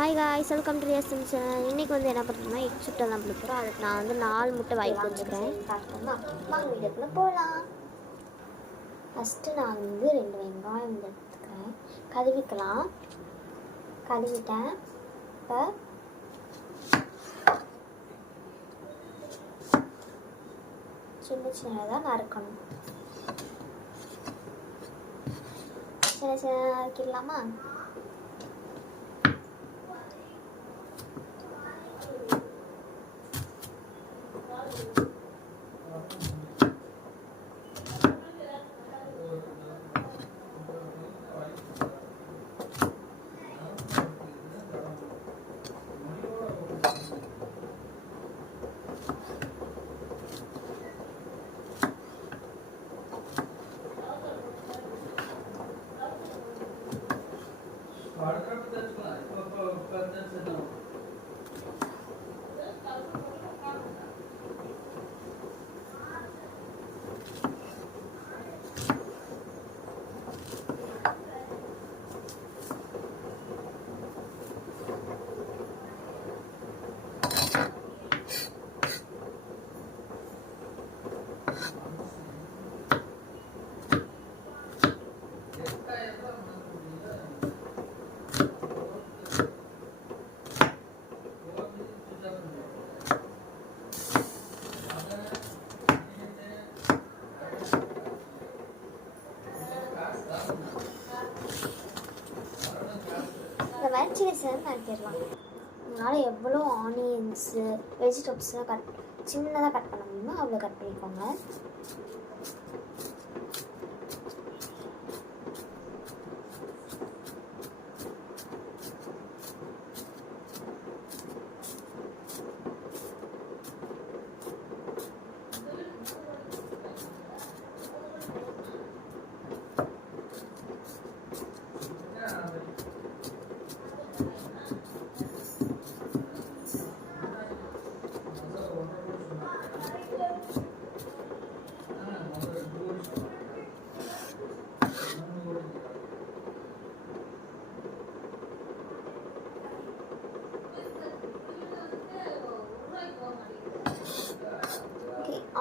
Hi guys, welcome to ரியஸ்டம் channel. இன்றைக்கி வந்து என்ன பண்ணுறோம்னா எக் சுட்டை தான் பண்ண போகிறோம். அதுக்கு நான் வந்து 4 முட்டை வாங்கி வச்சுக்கிறேன். வாங்க வீடியோக்குள்ளே போகலாம். ஃபஸ்ட்டு நான் வந்து 2 வெங்காயம் எடுத்துக்கிறேன். கழுவிக்கலாம். கழுவிட்டேன். இப்போ சின்ன சின்னதாக நறுக்கணும். சின்ன சின்ன நறுக்கிடலாமா? இந்த மாதிரி சின்ன சின்ன நறுக்கிடலாம். அதனால் எவ்வளோ ஆனியன்ஸு வெஜிடபிள்ஸ்லாம் சின்னதாக கட் பண்ண முடியுமோ அவ்வளோ கட் பண்ணிக்கோங்க.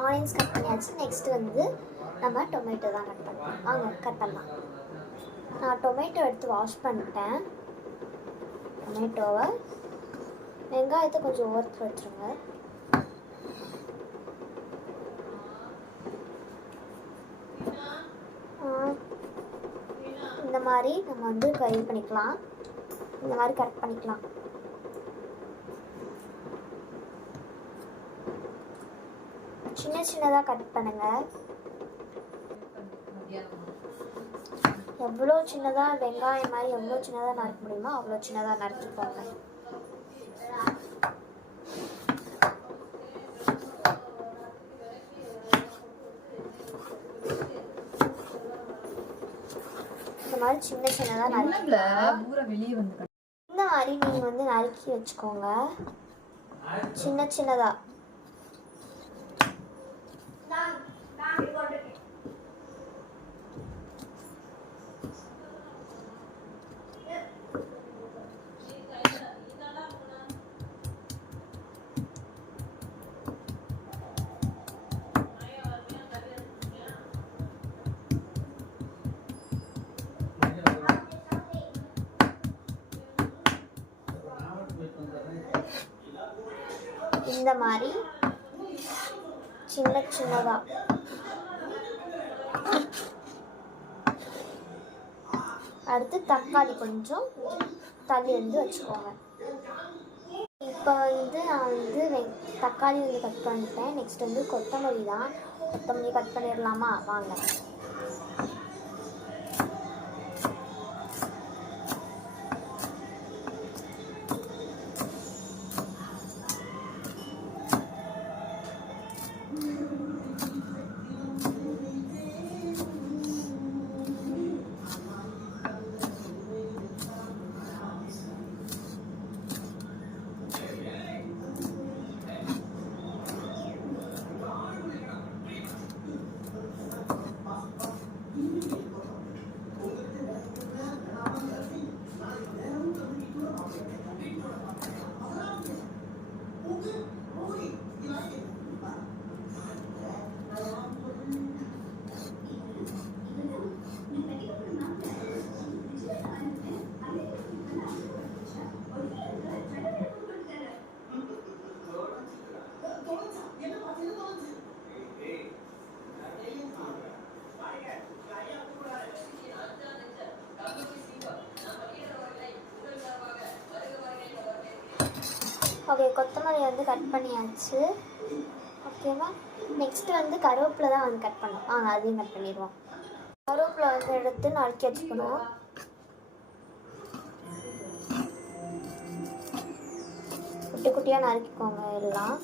ஆனியன்ஸ் கட் பண்ணியாச்சு. நெக்ஸ்ட்டு வந்து நம்ம டொமேட்டோ தான் கட் பண்ணலாம். வாங்க கட் பண்ணலாம். நான் டொமேட்டோ எடுத்து வாஷ் பண்ணிட்டேன். டொமேட்டோவை வெங்காயத்தை கொஞ்சம் ஓர்த்து வச்சுருங்க. இந்த மாதிரி நம்ம வந்து இது பண்ணிக்கலாம். இந்த மாதிரி கட் பண்ணிக்கலாம். சின்ன சின்னதாக கட் பண்ணுங்க. எவ்வளோ சின்னதாக வெங்காயம் மாதிரி எவ்வளோ சின்னதாக நறுக்க முடியுமோ அவ்வளோ சின்னதாக நறுக்கிக்கோங்க. இந்த மாதிரி சின்ன சின்னதாக நறுக்கிக்கலாம். இந்த மாதிரி நீங்கள் வந்து நறுக்கி வச்சுக்கோங்க சின்ன சின்னதாக. இந்த மாதிரி சின்ன சின்னதா அடுத்து தக்காளி கொஞ்சம் தள்ளி வந்து வச்சுக்கோங்க. இப்போ வந்து நான் வந்து தக்காளி வந்து கட் பண்ணிட்டேன். நெக்ஸ்ட் வந்து கொத்தமல்லி தான். கொத்தமல்லி கட் பண்ணிடலாமா? வாங்க. ஓகே, கொத்தமல்லி வந்து கட் பண்ணியாச்சு. ஓகேவா? நெக்ஸ்ட்டு வந்து கருவேப்பிலை தான் வந்து கட் பண்ணோம். அதையும் கட் பண்ணிடுவோம். கருவேப்பிலை வந்து எடுத்து நறுக்கி வச்சுக்கணும். குட்டி குட்டியாக நறுக்கிக்கோங்க எல்லாம்.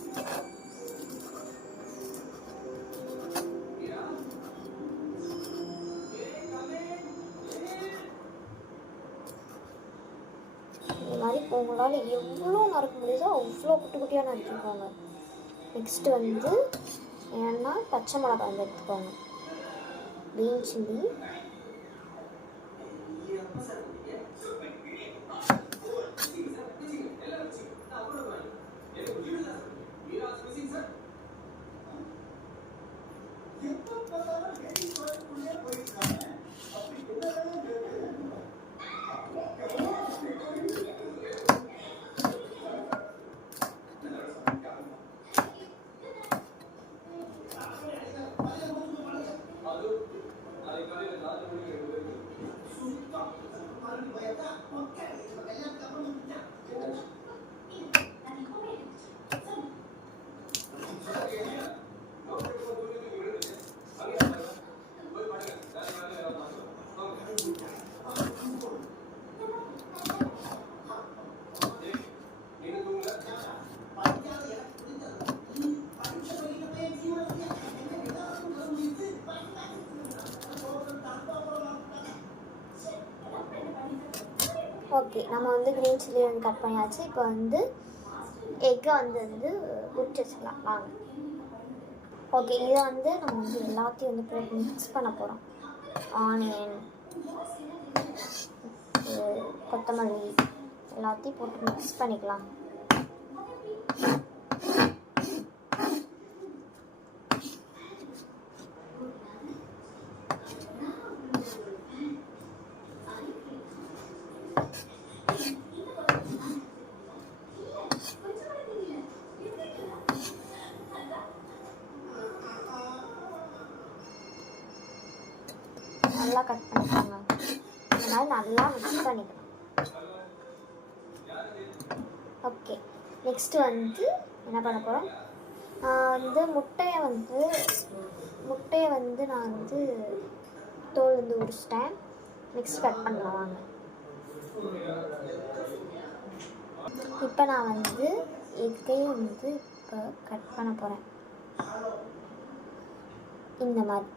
இந்த மாதிரி உங்களால் எவ்வளோ நறுக்க முடியுதோ அவ்வளோ குட்டி குட்டியாக நறுக்கிக்கோங்க. நெக்ஸ்ட்டு வந்து ஏன்னா பச்சை மிளகாய் வந்து எடுத்துக்கோங்க, க்ரீன் சில்லி, ஓகே. நம்ம வந்து க்ரீன் சில்லி வந்து கட் பண்ணியாச்சு. இப்போ வந்து எக்கை வந்து உரிச்சு வச்சுக்கலாம் வாங்க. ஓகே, இதை வந்து நம்ம வந்து எல்லாத்தையும் வந்து போட்டு மிக்ஸ் பண்ண போகிறோம். ஆனியன், கொத்தமல்லி எல்லாத்தையும் போட்டு மிக்ஸ் பண்ணிக்கலாம். நல்லா கட் பண்ணிக்கோங்க. இந்த மாதிரி நல்லா மிக்ஸ் பண்ணிக்கலாம். ஓகே, நெக்ஸ்ட்டு வந்து என்ன பண்ண போகிறோம், வந்து முட்டையை வந்து நான் வந்து தோல் வந்து உரிச்சிட்டேன். நெக்ஸ்ட் கட் பண்ணலாம் வாங்க. இப்போ நான் வந்து எக்கையும் வந்து இப்போ கட் பண்ண போகிறேன் இந்த மாதிரி.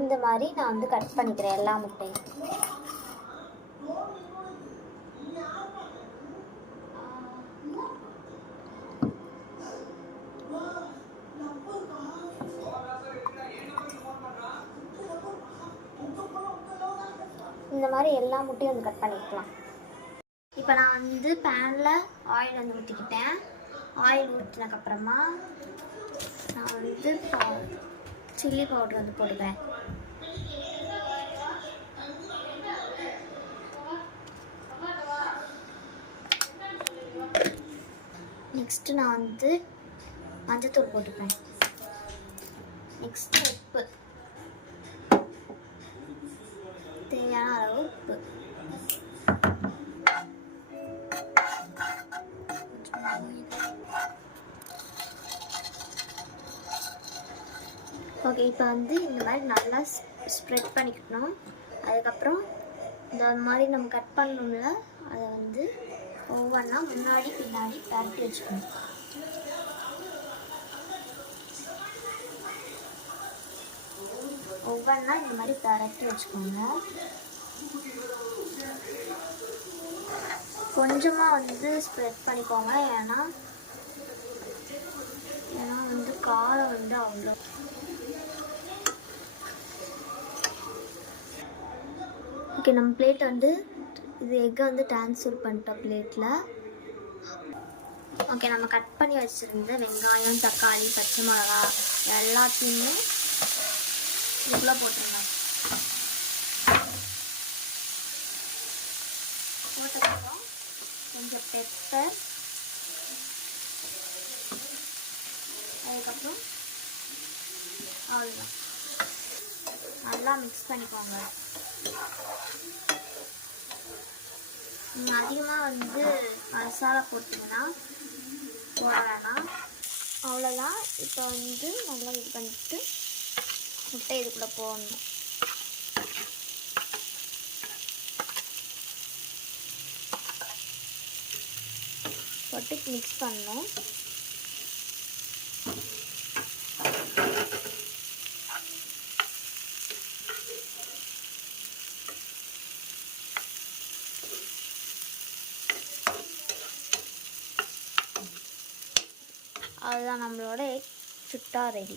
இந்த மாதிரி நான் வந்து கட் பண்ணிக்கிறேன் எல்லா முட்டையும். இந்த மாதிரி எல்லா முட்டையும் வந்து கட் பண்ணிக்கலாம். இப்போ நான் வந்து பேனில் ஆயில் வந்து ஊற்றிக்கிட்டேன். ஆயில் ஊற்றினதுக்கப்புறமா நான் வந்து சில்லி பவுடர் வந்து போடுவேன். நெக்ஸ்ட்டு நான் வந்து மஞ்சத்தூள் போட்டுப்பேன். நெக்ஸ்ட்டு உப்பு, தேவையான அளவு உப்பு. ஓகே, இப்போ வந்து இந்த மாதிரி நல்லா ஸ்ப்ரெட் பண்ணிக்கணும். அதுக்கப்புறம் இந்த மாதிரி நம்ம கட் பண்ணணும்ல, அதை வந்து ஒவ்வொன்றா முன்னாடி பின்னாடி பரட்டி வச்சுக்கணும். ஒவ்வொன்றா இந்த மாதிரி பரட்டி வச்சுக்கோங்க. கொஞ்சமாக வந்து ஸ்ப்ரெட் பண்ணிக்கோங்க, ஏன்னா வந்து காரம் வந்து அவ்வளோ. ஓகே, நம்ம பிளேட் வந்து இது எக்கை வந்து ட்ரான்ஸ்ஃபர் பண்ணிட்டோம் பிளேட்டில். ஓகே, நம்ம கட் பண்ணி வச்சுருந்த வெங்காயம், தக்காளி, பச்சை மிளகா எல்லாத்தையுமே இதுக்குள்ளே போட்டுருங்க. போட்டதுக்கப்புறம் கொஞ்சம் பெப்பர், அதுக்கப்புறம் அவ்வளோதான், நல்லா மிக்ஸ் பண்ணிக்கோங்க. நீங்கள் அதிகமாக வந்து மசாலா போட்டிங்கன்னா போட வேணாம். அவ்வளோதான். இப்போ வந்து நல்லா இது பண்ணிட்டு முட்டை இதுக்குள்ளே போடணும். போட்டு மிக்ஸ் பண்ணணும். அதுதான் நம்மளோட எக் சுட்டா ரெடி.